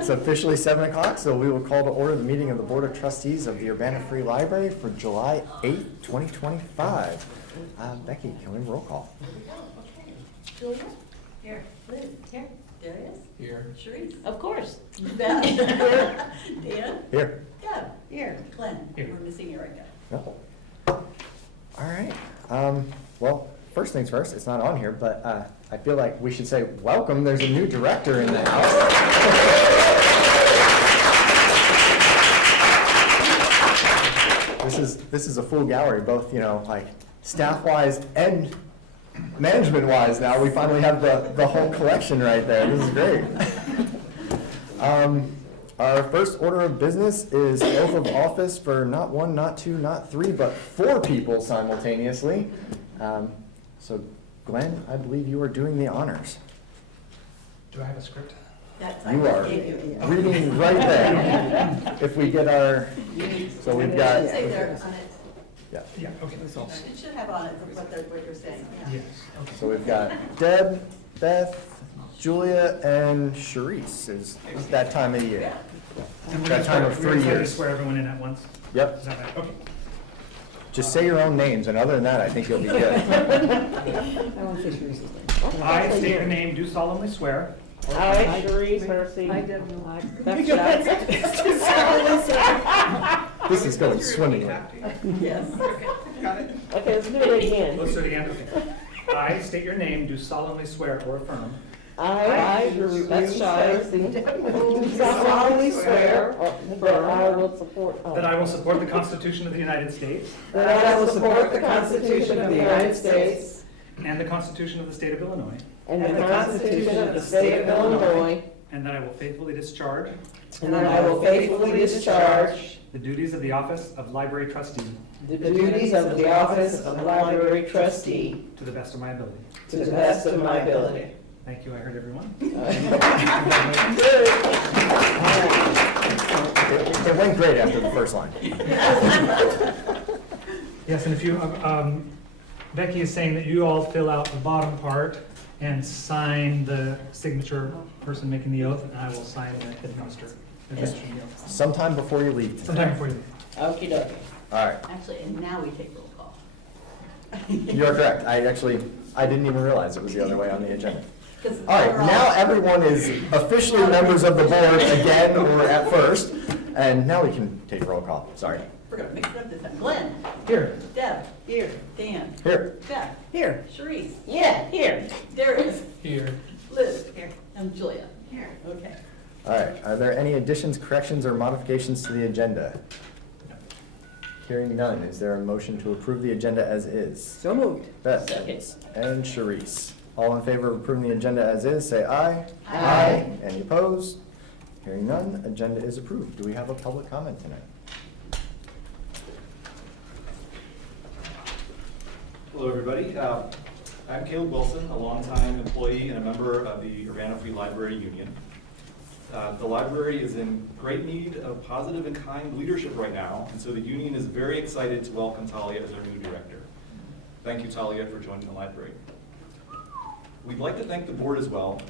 It's officially 7 o'clock, so we will call to order the meeting of the Board of Trustees of the Urbana Free Library for July 8th, 2025. Becky, can we roll call? Julia? Here. Liz? Here. Darius? Here. Sharice? Of course. Beth? Here. Dan? Here. Deb? Here. Glenn? Here. We're missing Erica. No. All right. Well, first things first, it's not on here, but I feel like we should say welcome. There's a new director in the house. This is a full gallery, both, like staff-wise and management-wise now. We finally have the whole collection right there. This is great. Our first order of business is oath of office for not one, not two, not three, but 4 people simultaneously. So Glenn, I believe you are doing the honors. Do I have a script? That's You are reading right there. If we get our, so we've got, Say there on it. yeah. Yeah, okay. It should have on it what you're saying. Yeah. Yes, okay. So we've got Deb, Beth, Julia, and Sharice. Is that time of year? And we're That time of 3 We're going to years. swear everyone in at once? Yep. Is that right? Okay. Just say your own names, and other than that, I think you'll be good. I state your name, do solemnly swear. I, Sharice Mercy. This is going swimmingly. Yes. Okay, let's do it again. Let's do it again. Okay. I state your name, do solemnly swear or affirm I, Sharice Mercy. Do solemnly swear that I will support. that I will support the Constitution of the United States That I will support the Constitution of the United States. and the Constitution of the State of Illinois, And the Constitution of the State of Illinois. and that I will faithfully discharge And that I will faithfully discharge the duties of the office of Library Trustee the duties of the office of Library Trustee to the best of my ability. to the best of my ability. Thank you, I heard everyone. It went great after the first line. Yes, and if you, Becky is saying that you all fill out the bottom part and sign the signature person making the oath, and I will sign the administration the oath. Sometime before you leave. Sometime before you. Okey dokey. All right. Actually, and now we take roll call. You're correct. I didn't even realize it was the other way on the agenda. 'Cause All right, we're now everyone is officially members of the board again, or at first, and now we can take roll call. Sorry. We're gonna mix it up this time. Glenn? Here. Deb? Here. Dan? Here. Beth? Here. Sharice? Yeah, here. Darius? Here. Liz? Here. And Julia? Here. Okay. All right, are there any additions, corrections, or modifications to the agenda? Hearing none, is there a motion to approve the agenda as is? So moved. Beth? Second. And Sharice. All in favor of approving the agenda as is, say aye. Aye. Any opposed? Hearing none, agenda is approved. Do we have a public comment tonight? Hello, everybody. I'm Caleb Wilson, a longtime employee and a member of the Urbana Free Library Union. The library is in great need of positive and kind leadership right now, and so the union is very excited to welcome Talia as our new director. Thank you, Talia, for joining the library. We'd like to thank the board as well.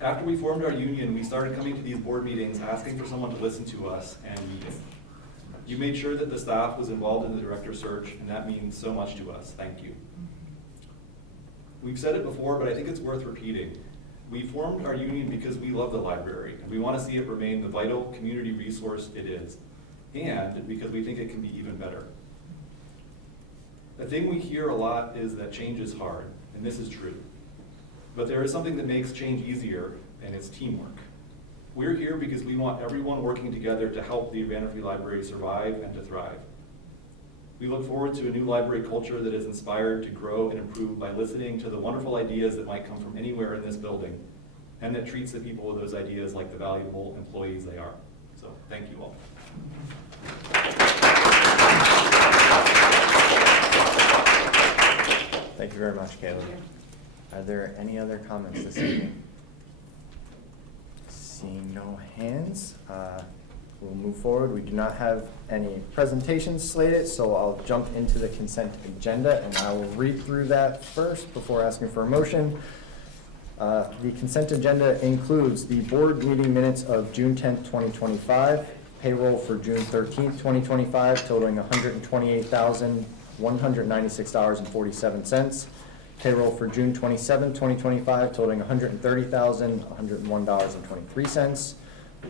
After we formed our union, we started coming to these board meetings asking for someone to listen to us and meeting. You made sure that the staff was involved in the director search, and that means so much to us. Thank you. We've said it before, but I think it's worth repeating. We formed our union because we love the library, and we want to see it remain the vital community resource it is, and because we think it can be even better. The thing we hear a lot is that change is hard, and this is true. But there is something that makes change easier, and it's teamwork. We're here because we want everyone working together to help the Urbana Free Library survive and to thrive. We look forward to a new library culture that is inspired to grow and improve by listening to the wonderful ideas that might come from anywhere in this building, and that treats the people with those ideas like the valuable employees they are. So, thank you all. Thank you very much, Caleb. Are there any other comments this evening? Seeing no hands, we'll move forward. We do not have any presentations slated, so I'll jump into the consent agenda and I will read through that first before asking for a motion. The consent agenda includes the board meeting minutes of June 10th, 2025, payroll for June 13th, 2025, totaling $128,196.47, payroll for June 27th, 2025, totaling $130,101.23,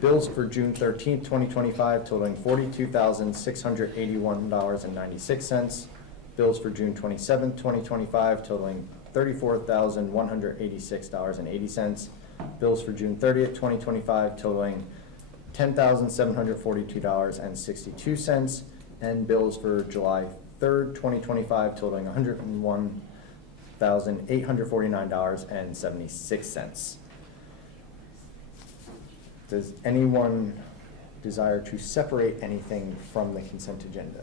bills for June 13th, 2025, totaling $42,681.96, bills for June 27th, 2025, totaling $34,186.80, bills for June 30th, 2025, totaling $10,742.62, and bills for July 3rd, 2025, totaling $101,849.76. Does anyone desire to separate anything from the consent agenda?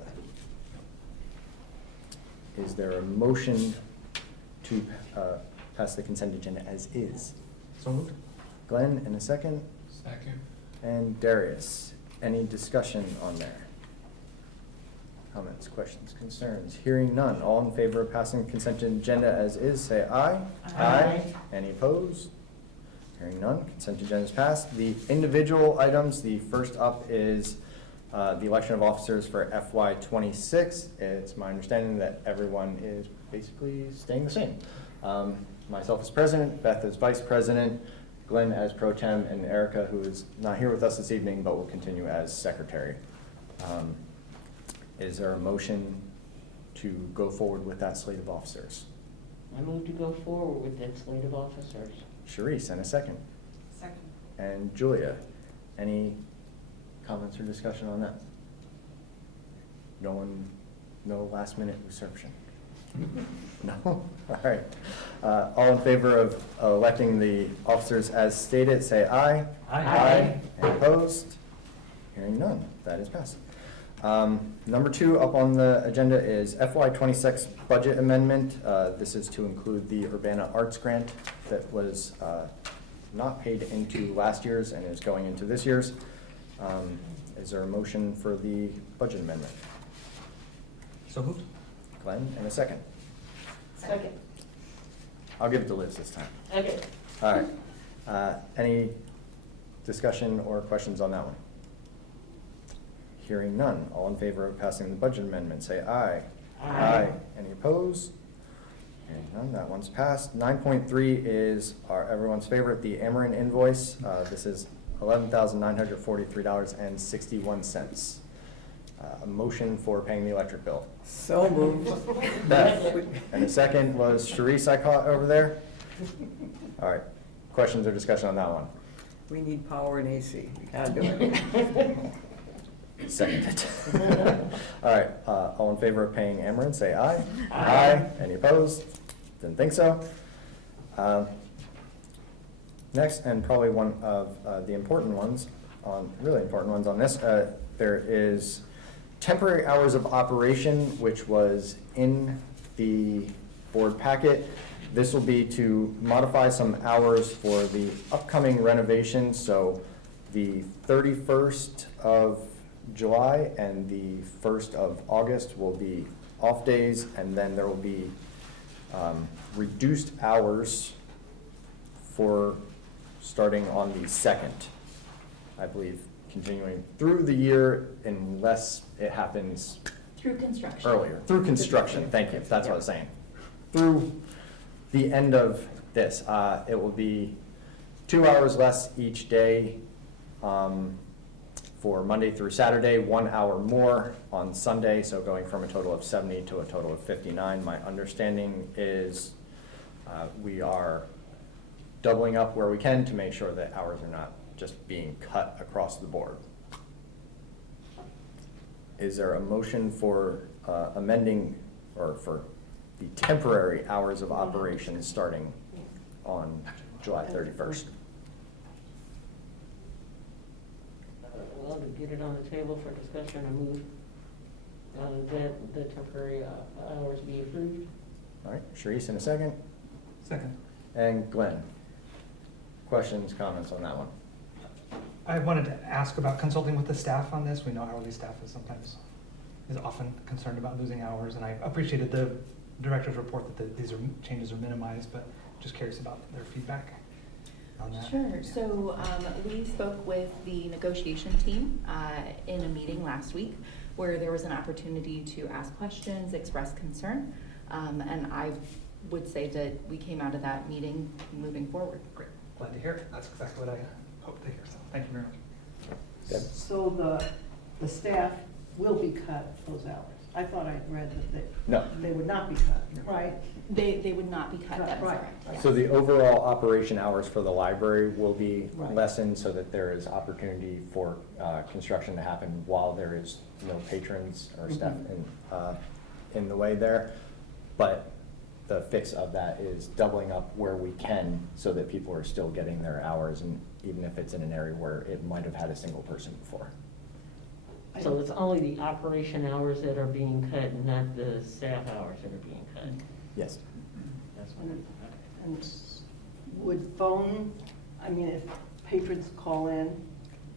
Is there a motion to pass the consent agenda as is? So moved. Glenn, in a second, Second. and Darius. Any discussion on there? Comments, questions, concerns? Hearing none. All in favor of passing the consent agenda as is, say aye. Aye. Any opposed? Hearing none, consent agenda is passed. The individual items, the first up is the election of officers for FY '26. It's my understanding that everyone is basically staying the same. Myself as president, Beth as vice president, Glenn as pro tem, and Erica, who is not here with us this evening, but will continue as secretary. Is there a motion to go forward with that slate of officers? I move to go forward with that slate of officers. Sharice, and a second. Second. And Julia, any comments or discussion on that? No last minute usurpation? No? All right. All in favor of electing the officers as stated, say aye. Aye. Any opposed? Hearing none, that is passed. Number 2 up on the agenda is FY '26 budget amendment. This is to include the Urbana Arts Grant that was not paid into last year's and is going into this year's. Is there a motion for the budget amendment? So moved. Glenn, and a second. Second. I'll give it to Liz this time. Okay. All right. Any discussion or questions on that one? Hearing none. All in favor of passing the budget amendment, say aye. Aye. Any opposed? Hearing none, that one's passed. 9.3 is everyone's favorite, the Ameren invoice. This is $11,943.61. A motion for paying the electric bill. So moved. Beth, and the second was Sharice I caught over there. All right, questions or discussion on that one? We need power and AC. We gotta do it. Seconded. All right, all in favor of paying Ameren, say aye. Aye. Any opposed? Didn't think so. Next, and probably one of the important ones, really important ones on this, there is temporary hours of operation, which was in the board packet. This will be to modify some hours for the upcoming renovation, so the 31st of July and the 1st of August will be off days, and then there will be reduced hours for starting on the 2nd, I believe, continuing through the year unless it happens Through construction. earlier. Through construction, thank you, that's what I was saying. Through the end of this, it will be 2 hours less each day for Monday through Saturday, 1 hour more on Sunday, so going from a total of 70 to a total of 59. My understanding is we are doubling up where we can to make sure that hours are not just being cut across the board. Is there a motion for amending, or for the temporary hours of operation starting on July 31st? Well, to get it on the table for discussion, I move that the temporary hours be approved. All right, Sharice in a second, Second. and Glenn. Questions, comments on that one? I wanted to ask about consulting with the staff on this. We know hourly staff is often concerned about losing hours, and I appreciated the director's report that these changes are minimized, but just curious about their feedback on that. Sure. So we spoke with the negotiation team in a meeting last week where there was an opportunity to ask questions, express concern, and I would say that we came out of that meeting moving forward. Great, glad to hear it. That's exactly what I hope to hear, so thank you very much. Deb? So the staff will be cut those hours? I thought I read that No. they would not be cut, right? They would not be cut, that's Right. correct. yeah. So the overall operation hours for the library will be Right. lessened so that there is opportunity for construction to happen while there is no patrons or staff in the way there. But the fix of that is doubling up where we can so that people are still getting their hours, and even if it's in an area where it might have had a single person before. So it's only the operation hours that are being cut, not the staff hours that are being cut? Yes. That's And would phone, I mean, if patrons call in,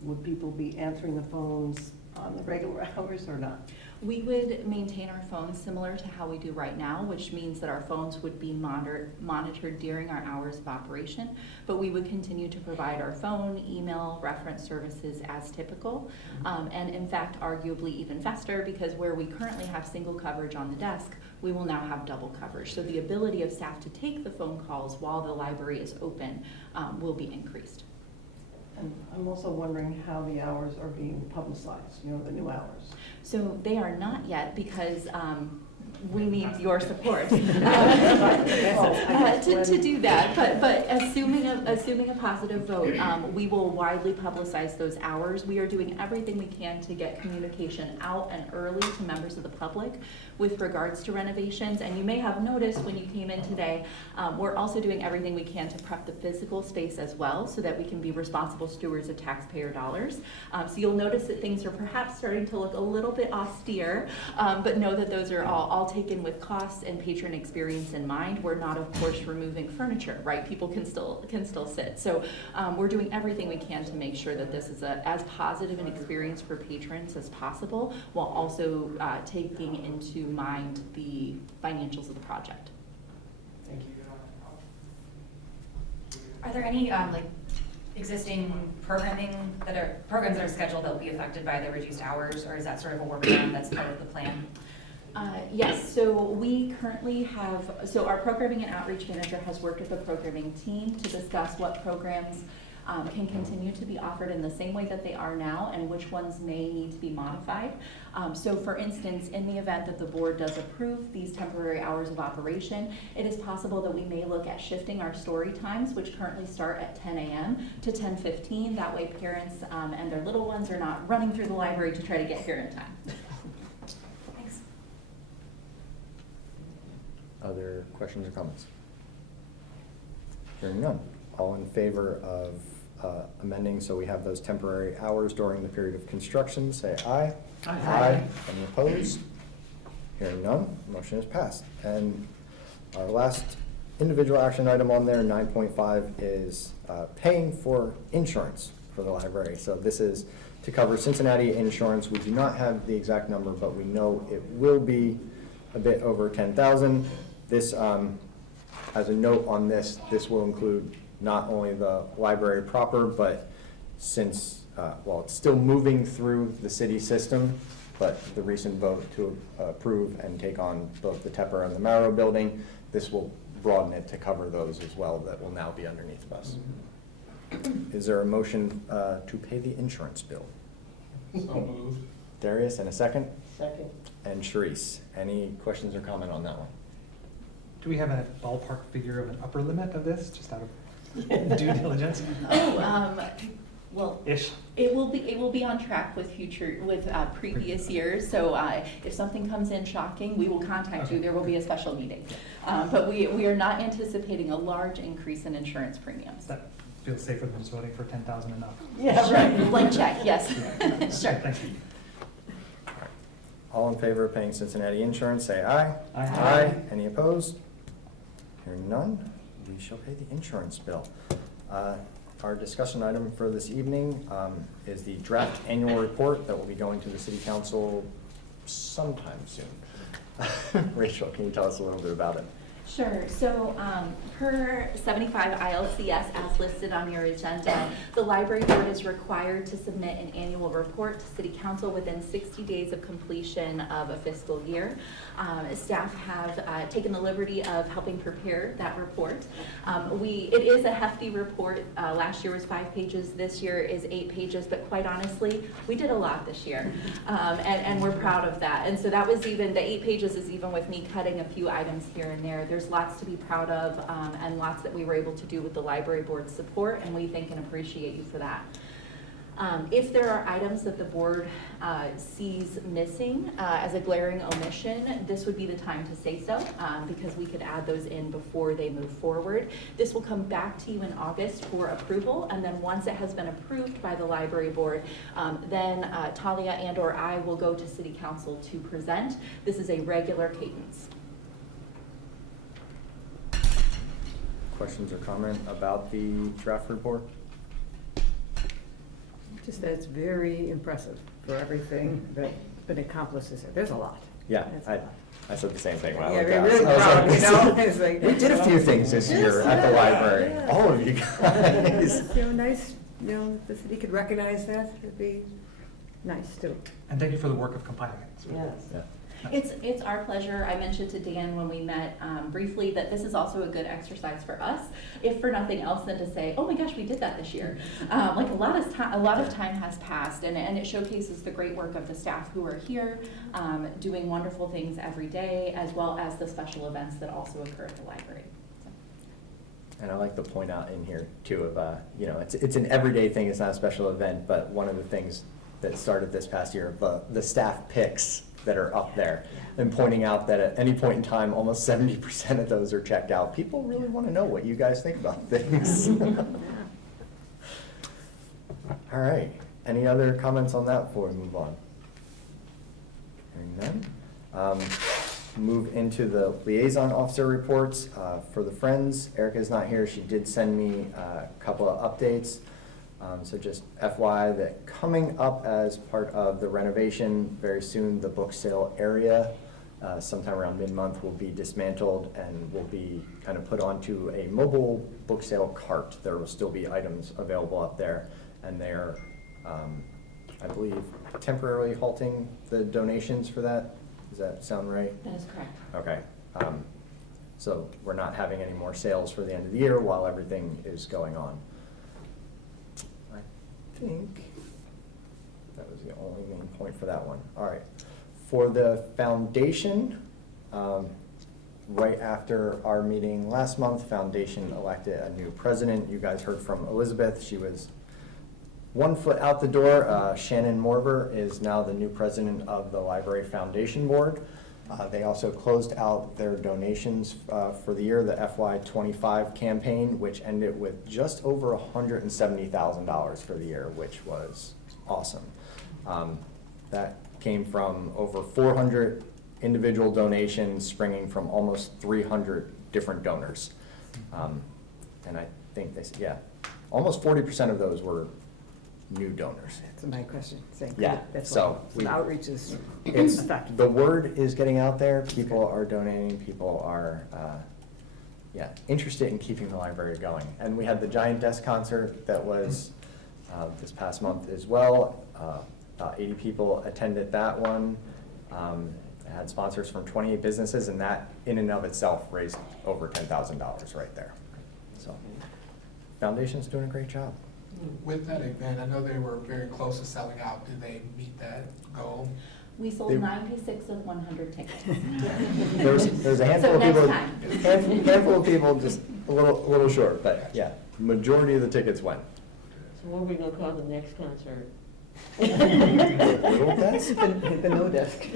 would people be answering the phones on the regular hours or not? We would maintain our phones similar to how we do right now, which means that our phones would be monitored during our hours of operation, but we would continue to provide our phone, email, reference services as typical, and in fact, arguably even faster, because where we currently have single coverage on the desk, we will now have double coverage. So the ability of staff to take the phone calls while the library is open will be increased. And I'm also wondering how the hours are being publicized, you know, the new hours. So they are not yet because we need your support to do that. But assuming a positive vote, we will widely publicize those hours. We are doing everything we can to get communication out and early to members of the public with regards to renovations. And you may have noticed when you came in today, we're also doing everything we can to prep the physical space as well so that we can be responsible stewards of taxpayer dollars. So you'll notice that things are perhaps starting to look a little bit austere, but know that those are all taken with costs and patron experience in mind. We're not, of course, removing furniture, right? People can still sit. So we're doing everything we can to make sure that this is as positive an experience for patrons as possible, while also taking into mind the financials of the project. Thank you. Are there any existing programs that are scheduled that will be affected by the reduced hours, or is that sort of a workaround that's part of the plan? Yes, so we currently have, our programming and outreach manager has worked with the programming team to discuss what programs can continue to be offered in the same way that they are now and which ones may need to be modified. So for instance, in the event that the board does approve these temporary hours of operation, it is possible that we may look at shifting our story times, which currently start at 10 a.m. to 10:15. That way parents and their little ones are not running through the library to try to get here in time. Thanks. Other questions or comments? Hearing none. All in favor of amending so we have those temporary hours during the period of construction, say aye. Aye. Any opposed? Hearing none, motion is passed. And our last individual action item on there, 9.5, is paying for insurance for the library. So this is to cover Cincinnati insurance. We do not have the exact number, but we know it will be a bit over 10,000. This, as a note on this, this will include not only the library proper, but since, well, it's still moving through the city system, but the recent vote to approve and take on both the Tepper and the Marrow building, this will broaden it to cover those as well that will now be underneath us. Is there a motion to pay the insurance bill? So moved. Darius, and a second? Second. And Sharice, any questions or comment on that one? Do we have a ballpark figure of an upper limit of this, just out of due diligence? Well, Ish. it will be on track with previous years. So if something comes in shocking, we will contact you. Okay. There will be a special meeting. But we are not anticipating a large increase in insurance premiums. That feels safer than just voting for 10,000 and up. Yeah, right. Blank check, yes. Sure. Thank you. All in favor of paying Cincinnati insurance, say aye. Aye. Any opposed? Hearing none, we shall pay the insurance bill. Our discussion item for this evening is the draft annual report that will be going to the city council sometime soon. Rachel, can you tell us a little bit about it? Sure, so per 75 ILCS as listed on your agenda, the library board is required to submit an annual report to city council within 60 days of completion of a fiscal year. Staff have taken the liberty of helping prepare that report. It is a hefty report. Last year was 5 pages, this year is 8 pages, but quite honestly, we did a lot this year. And we're proud of that. And so that was even, the 8 pages is even with me cutting a few items here and there. There's lots to be proud of, and lots that we were able to do with the library board's support, and we thank and appreciate you for that. If there are items that the board sees missing as a glaring omission, this would be the time to say so, because we could add those in before they move forward. This will come back to you in August for approval, and then once it has been approved by the library board, then Talia and/or I will go to city council to present. This is a regular cadence. Questions or comment about the draft report? Just that it's very impressive for everything that's been accomplished this year. There's a lot. Yeah, That's a lot. I said the same thing when I Yeah, looked we're at it. really I was proud, like, you know? It's like- We did a few things this year at the library, Yeah. all of you guys. You know, nice, you know, if the city could recognize that, it'd be nice too. And thank you for the work of compiling it. Yes. Yeah. It's our pleasure. I mentioned to Dan when we met briefly that this is also a good exercise for us, if for nothing else than to say, oh my gosh, we did that this year. Like a lot of time has passed, and it showcases the great work of the staff who are here, doing wonderful things every day, as well as the special events that also occur at the library. So. And I like to point out in here too of, you know, it's an everyday thing, it's not a special event, but one of the things that started this past year, the staff picks that are up there, and pointing out that at any point in time, almost 70% of those are checked out. People really want to know what you guys think about things. All right, any other comments on that before we move on? Hearing none. Move into the liaison officer reports. For the Friends, Erica's not here. She did send me a couple of updates. So just FYI that coming up as part of the renovation, very soon the book sale area, sometime around mid-month, will be dismantled and will be kind of put onto a mobile book sale cart. There will still be items available up there, and they're, I believe, temporarily halting the donations for that. Does that sound right? That is correct. Okay. So we're not having any more sales for the end of the year while everything is going on. I think that was the only main point for that one. All right. For the foundation, right after our meeting last month, foundation elected a new president. You guys heard from Elizabeth. She was 1 foot out the door. Shannon Morver is now the new president of the Library Foundation Board. They also closed out their donations for the year, the FY25 campaign, which ended with just over $170,000 for the year, which was awesome. That came from over 400 individual donations springing from almost 300 different donors. And I think almost 40% of those were new donors. That's my question. Same. Yeah, That's so why the outreach is It's, effective. the word is getting out there, people are donating, people are, interested in keeping the library going. And we had the Giant Desk concert that was this past month as well. About 80 people attended that one. It had sponsors from 28 businesses, and that in and of itself raised over $10,000 right there. So, Foundation's doing a great job. With that event, I know they were very close to selling out. Did they meet that goal? We sold They- 96 of 100 tickets. There's a handful So of next people, time. handful of people just a little short, but yeah, majority of the tickets went. So what are we gonna call the next concert? Little desk? The no desk,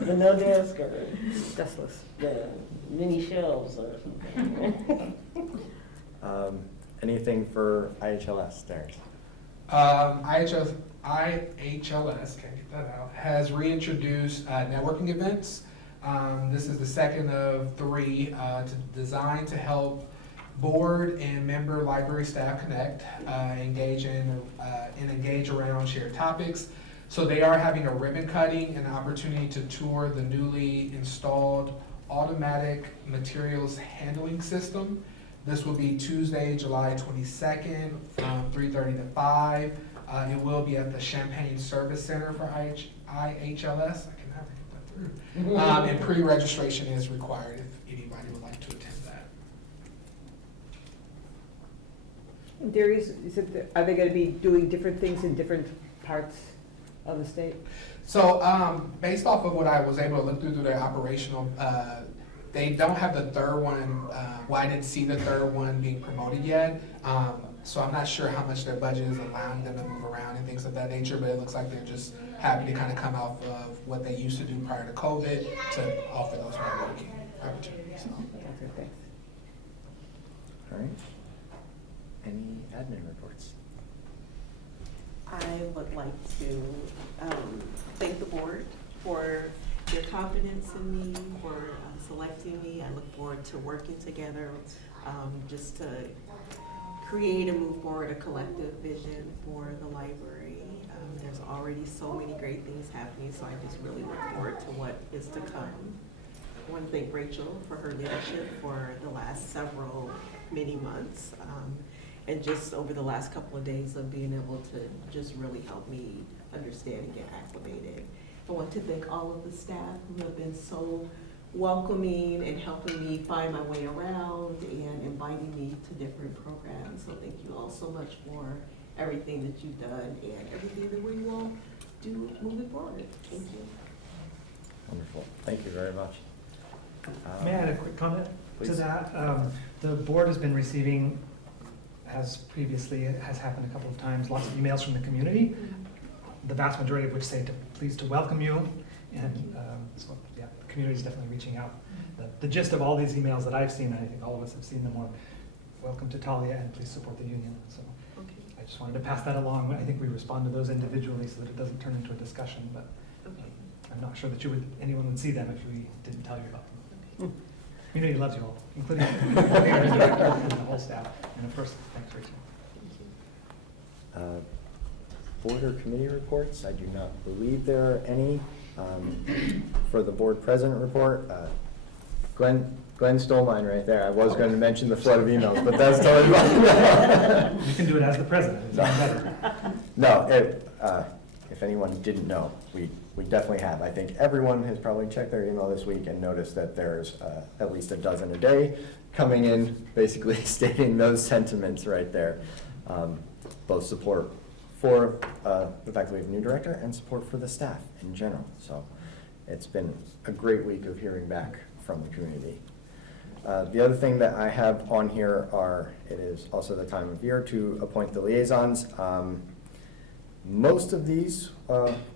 The no desk or deskless. the mini shelves or something? Anything for IHLS, Derek? IHLS, can't get that out, has reintroduced networking events. This is the second of 3 designed to help board and member library staff connect, engage around shared topics. So they are having a ribbon cutting and an opportunity to tour the newly installed automatic materials handling system. This will be Tuesday, July 22nd from 3:30 to 5. It will be at the Champaign Service Center for IHLS. I can never get that through. And pre-registration is required if anybody would like to attend that. Darius, are they gonna be doing different things in different parts of the state? So, based off of what I was able to look through their operational, they don't have the third one, well, I didn't see the third one being promoted yet. So I'm not sure how much their budget is allowing them to move around and things of that nature, but it looks like they're just happy to kind of come off of what they used to do prior to COVID to offer those networking opportunities. Okay, thanks. All right. Any admin reports? I would like to thank the board for your confidence in me, for selecting me. I look forward to working together just to create and move forward a collective vision for the library. There's already so many great things happening, so I just really look forward to what is to come. I want to thank Rachel for her leadership for the last many months. And just over the last couple of days of being able to just really help me understand and get acclimated. I want to thank all of the staff who have been so welcoming and helping me find my way around and inviting me to different programs. So thank you all so much for everything that you've done and everything that we will do moving forward. Thank you. Wonderful. Thank you very much. May I add a quick comment Please. to that? The board has been receiving, as previously it has happened a couple of times, lots of emails from the community, the vast majority of which say pleased to welcome you. And so, yeah, the community is definitely reaching out. The gist of all these emails that I've seen, and I think all of us have seen them, were welcome to Talia and please support the union. So Okay. I just wanted to pass that along. I think we respond to those individually so that it doesn't turn into a discussion, but I'm not sure that anyone would see them if we didn't tell you about them. Community loves you all, including the director and the whole staff. And of course, thanks, Rachel. Board or committee reports? I do not believe there are any. For the board president report, Glenn stole mine right there. I was going to mention the flood of emails, but that's totally fine. You can do it as the president, it's even better. No, if anyone didn't know, we definitely have. I think everyone has probably checked their email this week and noticed that there's at least a dozen a day coming in, basically stating those sentiments right there. Both support for the fact that we have a new director and support for the staff in general. So it's been a great week of hearing back from the community. The other thing that I have on here it is also the time of year to appoint the liaisons. Most of these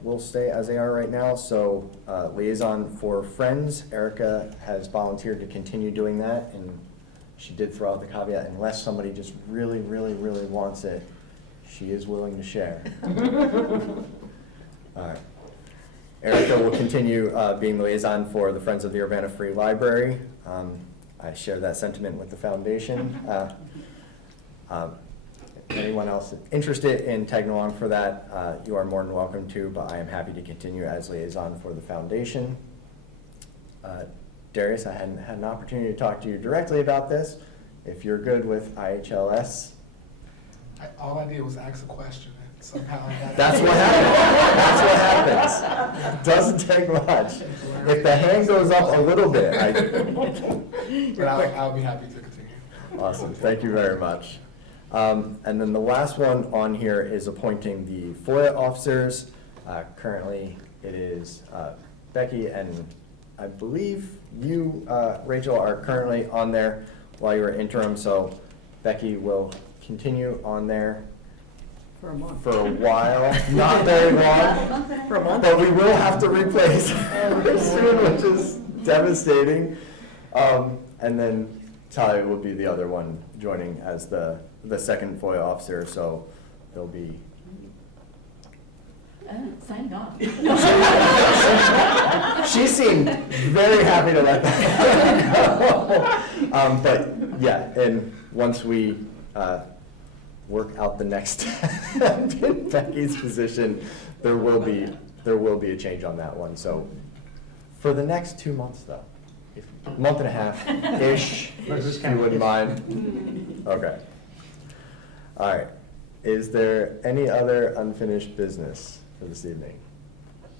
will stay as they are right now. So liaison for Friends, Erica has volunteered to continue doing that, and she did throw out the caveat, unless somebody just really, really, really wants it, she is willing to share. All right. Erica will continue being the liaison for the Friends of the Urbana Free Library. I share that sentiment with the foundation. Anyone else interested in tagging along for that, you are more than welcome to, but I am happy to continue as liaison for the foundation. Darius, I hadn't had an opportunity to talk to you directly about this. If you're good with IHLS. All I did was ask a question, and somehow I got. That's what happens. That's what happens. Doesn't take much. If the hand goes up a little bit, But I'll be happy to continue. Awesome. Thank you very much. And then the last one on here is appointing the FOIA officers. Currently, it is Becky, and I believe you, Rachel, are currently on there while you're interim. So Becky will continue on there For a month. for a while, not very long, For a month? but we will have to replace her soon, which is devastating. And then Talia will be the other one joining as the second FOIA officer, so there'll be. Signing off. She seemed very happy to let that go. But yeah, and once we work out the next step in Becky's position, there will be a change on that one. So for the next 2 months, though, month and a half-ish, But who's if you wouldn't mind. Okay. All right. Is there any other unfinished business for this evening?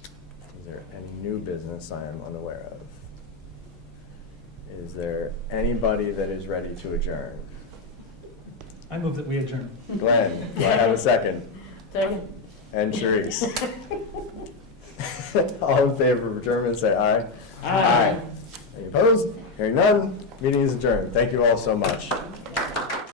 Is there any new business I am unaware of? Is there anybody that is ready to adjourn? I move that we adjourn. Glenn, do I have a second? Second. And Sharice. All in favor of adjournment, say aye. Aye. Any opposed? Hearing none, meeting is adjourned. Thank you all so much.